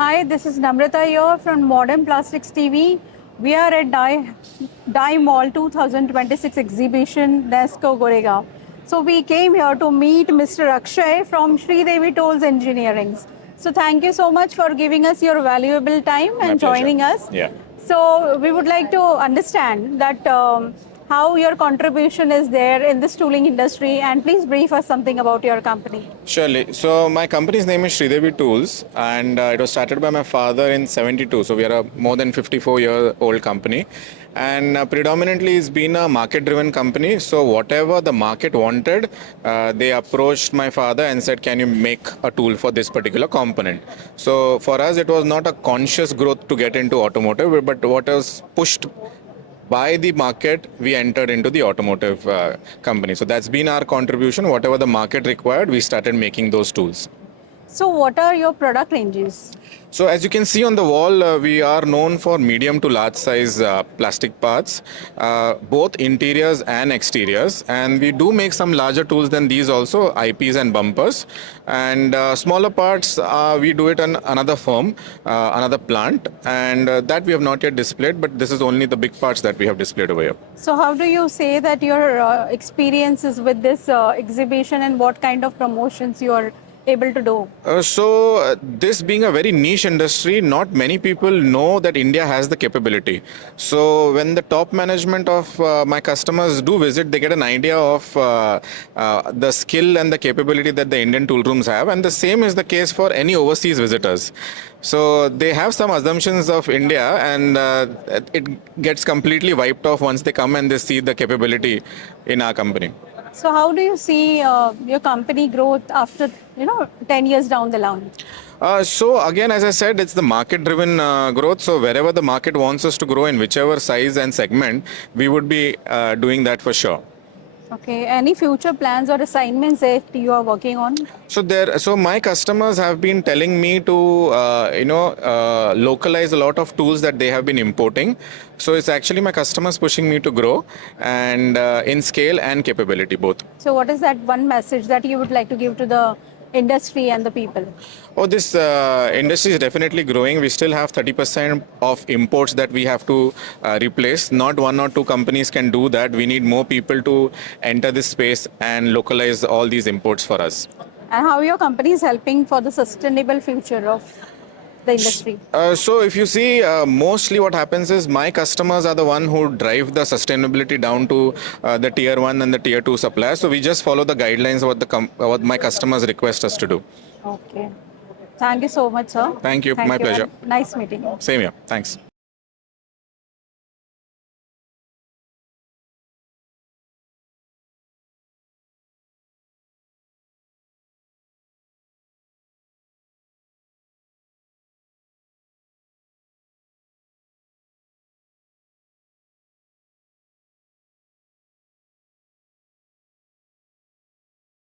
Hi, this is Namrata here from Modern Plastics TV. We are at Dye Mall 2026 exhibition, 𝐏𝐥𝐚𝐬 Goregaon. So we came here to meet Mr. Akshay from Sridevi Tools Engineering. So thank you so much for giving us your valuable time and joining us. Yeah. So we would like to understand that how your contribution is there in this tooling industry, and please brief us something about your company. Surely. So my company's name is Sridevi Tools, and it was started by my father in '72. So we are a more than 54-year-old company, and predominantly it's been a market-driven company. So whatever the market wanted, they approached my father and said, "Can you make a tool for this particular component?" So for us, it was not a conscious growth to get into automotive, but what was pushed by the market, we entered into the automotive company. So that's been our contribution. Whatever the market required, we started making those tools. So what are your product ranges? So as you can see on the wall, we are known for medium to large size plastic parts, both interiors and exteriors. And we do make some larger tools than these also, IPs and bumpers. And smaller parts, we do it on another firm, another plant. And that we have not yet displayed, but this is only the big parts that we have displayed over here. So how do you say that your experiences with this exhibition, and what kind of promotions you are able to do? This being a very niche industry, not many people know that India has the capability. So when the top management of my customers do visit, they get an idea of the skill and the capability that the Indian tool rooms have, and the same is the case for any overseas visitors. So they have some assumptions of India, and it gets completely wiped off once they come and they see the capability in our company. So how do you see your company growth after 10 years down the line? So again, as I said, it's the market-driven growth. So wherever the market wants us to grow in whichever size and segment, we would be doing that for sure. Okay. Any future plans or assignments that you are working on? So my customers have been telling me to, localize a lot of tools that they have been importing. So it's actually my customers pushing me to grow, and in scale and capability both. So what is that one message that you would like to give to the industry and the people? Oh, this industry is definitely growing. We still have 30% of imports that we have to replace. Not one or two companies can do that. We need more people to enter this space and localize all these imports for us. And how your company is helping for the sustainable future of the industry? So if you see, mostly what happens is my customers are the one who drive the sustainability down to the tier 1 and the tier 2 suppliers. So we just follow the guidelines what my customers request us to do. Okay. Thank you so much, sir. Thank you. My pleasure. Nice meeting you. Same here. Thanks.